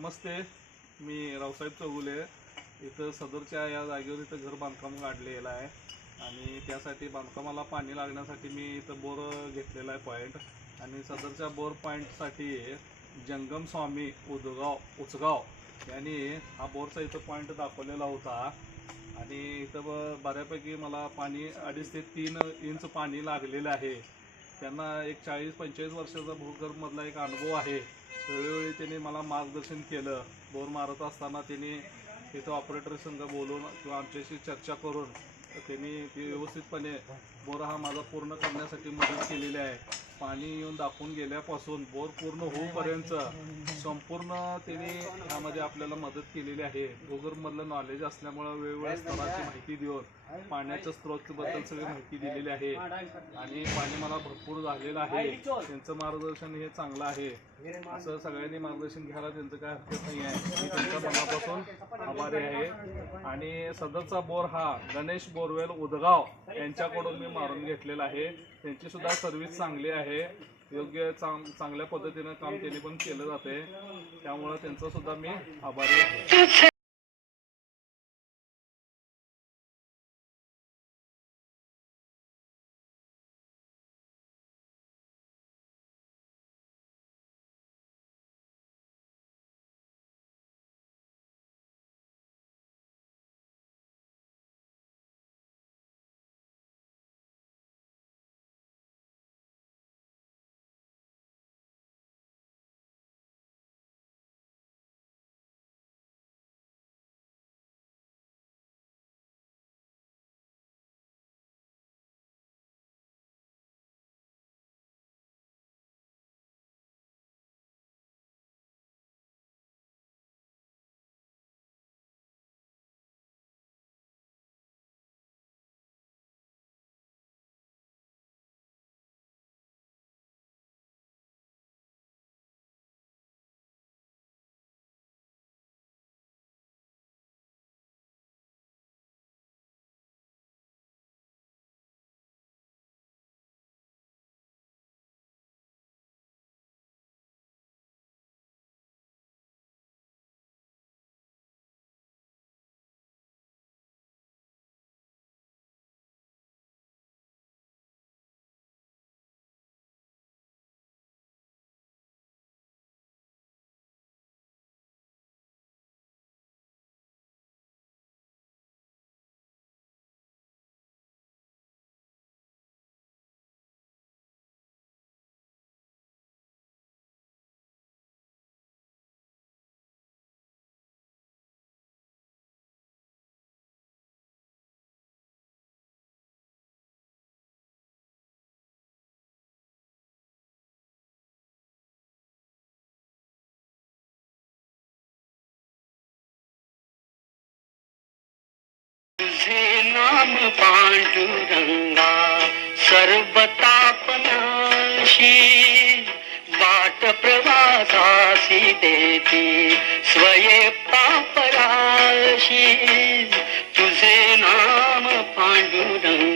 नमस्ते मी रावसाहेब चौगुले. इथं सदरच्या या जागेवर इथं घर बांधकाम काढलेलं आहे. आणि त्यासाठी बांधकामाला पाणी लागण्यासाठी मी इथं बोर घेतलेला आहे पॉईंट आणि सदरच्या बोर पॉईंटसाठी जंगम स्वामी उदगाव उचगाव यांनी हा बोरचा इथं पॉईंट दाखवलेला होता. आणि इथं ब- बऱ्यापैकी मला पाणी अडीच ते तीन इंच पाणी लागलेलं आहे. त्यांना एक चाळीस पंचेचाळीस वर्षाचा भूगर्भमधला एक अनुभव आहे. वेळोवेळी त्यांनी मला मार्गदर्शन केलं. बोर मारत असताना त्यांनी तिथं ऑपरेटर संघ बोलून किंवा आमच्याशी चर्चा करून त्यांनी व्यवस्थितपणे बोर हा माझा पूर्ण करण्यासाठी मदत केलेली आहे. पाणी येऊन दाखवून गेल्यापासून बोर पूर्ण होऊपर्यंत संपूर्ण त्यांनी ह्यामध्ये आपल्याला मदत केलेली आहे. भूगर्भमधलं नॉलेज असल्यामुळं वेगवेगळ्या स्तराची माहिती देऊन पाण्याच्या स्त्रोतबद्दल सगळी माहिती दिलेली आहे. आणि पाणी मला भरपूर झालेलं आहे. त्यांचं मार्गदर्शन हे चांगलं आहे. असं सगळ्यांनी मार्गदर्शन घ्यायला त्यांचं काय हरकत नाही आहे. मी त्यांच्या मनापासून आभारी आहे. आणि सदरचा बोर हा गणेश बोरवेल उदगाव यांच्याकडून मी मारून घेतलेला आहे. त्यांची सुद्धा सर्व्हिस चांगली आहे. योग्य चांग चांगल्या पद्धतीनं काम त्यांनी पण केलं जाते त्यामुळं त्यांचा सुद्धा मी आभारी आहे. राम पांडुरंगा सर्वतापनाशी वाट प्रवासासी देती. स्वये पापराशी तुझे नाम पांडुरंगा.